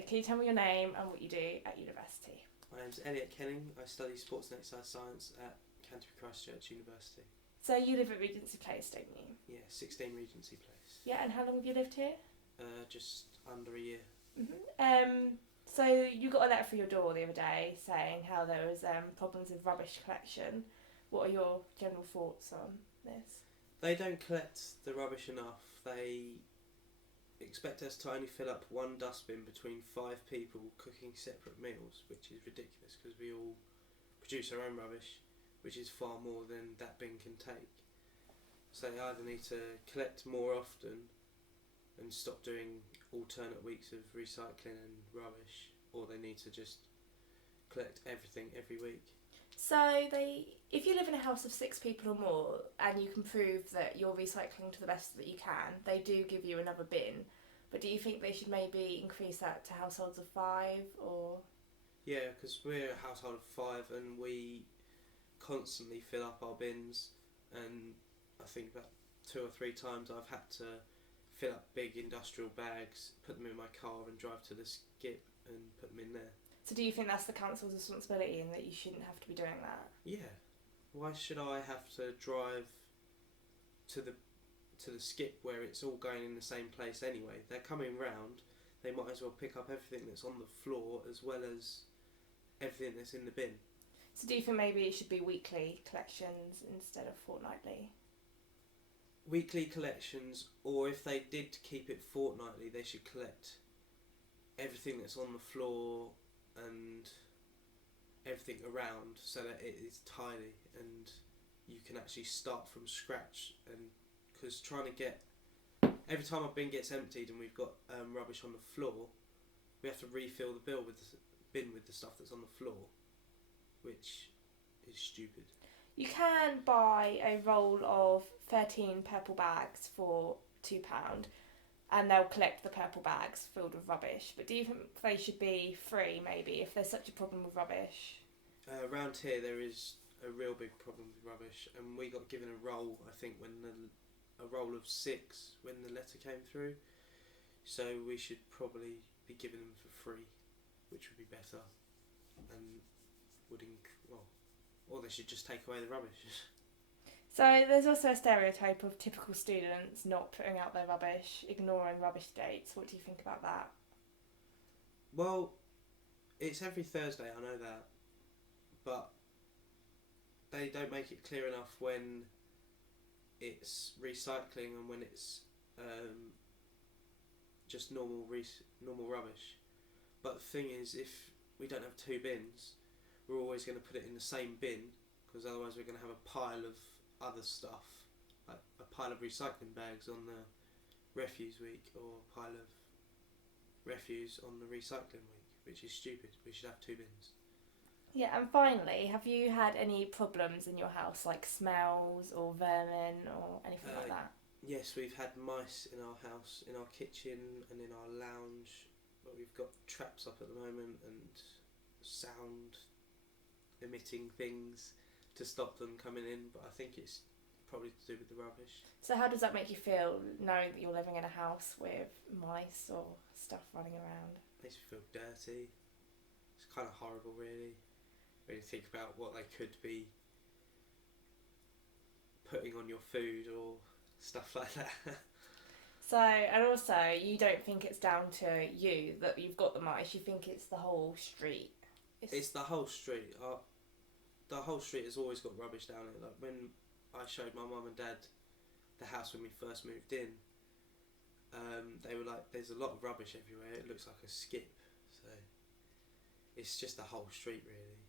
Okay, can you tell me your name and what you do at university? My name's Elliot Kenning. I study sports and exercise science at Canterbury Christchurch University. So you live at Regency Place, don't you? Yeah, 16 Regency Place. Yeah, and how long have you lived here? Just under a year. So you got a letter through your door the other day saying how there was problems with rubbish collection. What are your general thoughts on this? They don't collect the rubbish enough. They expect us to only fill up one dustbin between 5 people cooking separate meals, which is ridiculous because we all produce our own rubbish, which is far more than that bin can take. So they either need to collect more often and stop doing alternate weeks of recycling and rubbish, or they need to just collect everything every week. So if you live in a house of 6 people or more and you can prove that you're recycling to the best that you can, they do give you another bin. But do you think they should maybe increase that to households of 5 or? Yeah, because we're a household of 5 and we constantly fill up our bins, and I think about 2 or 3 times I've had to fill up big industrial bags, put them in my car and drive to the skip and put them in there. So do you think that's the council's responsibility and that you shouldn't have to be doing that? Yeah. Why should I have to drive to the skip where it's all going in the same place anyway? They're coming round, they might as well pick up everything that's on the floor as well as everything that's in the bin. So do you think maybe it should be weekly collections instead of fortnightly? Weekly collections, or if they did keep it fortnightly, they should collect everything that's on the floor and everything around so that it is tidy and you can actually start from scratch. And because trying to get, every time a bin gets emptied and we've got rubbish on the floor, we have to refill the bin with the stuff that's on the floor, which is stupid. You can buy a roll of 13 purple bags for £2 and they'll collect the purple bags filled with rubbish. But do you think they should be free maybe if there's such a problem with rubbish? Around here there is a real big problem with rubbish, and we got given a roll, I think, a roll of 6 when the letter came through. So we should probably be giving them for free, which would be better, and or they should just take away the rubbish. So there's also a stereotype of typical students not putting out their rubbish, ignoring rubbish dates. What do you think about that? Well, it's every Thursday, I know that, but they don't make it clear enough when it's recycling and when it's just normal rubbish. But the thing is, if we don't have 2 bins, we're always going to put it in the same bin, because otherwise we're going to have a pile of other stuff, like a pile of recycling bags on the refuse week or a pile of refuse on the recycling week, which is stupid. We should have 2 bins. Yeah, and finally, have you had any problems in your house, like smells or vermin or anything like that? Yes, we've had mice in our house, in our kitchen and in our lounge, but we've got traps up at the moment and sound emitting things to stop them coming in, but I think it's probably to do with the rubbish. So how does that make you feel, knowing that you're living in a house with mice or stuff running around? Makes me feel dirty. It's kind of horrible, really, when you think about what they could be putting on your food or stuff like that. So, and also, you don't think it's down to you that you've got the mice, you think it's the whole street. It's the whole street. The whole street has always got rubbish down it. Like when I showed my mum and dad the house when we first moved in, they were like, there's a lot of rubbish everywhere, it looks like a skip. So it's just the whole street, really.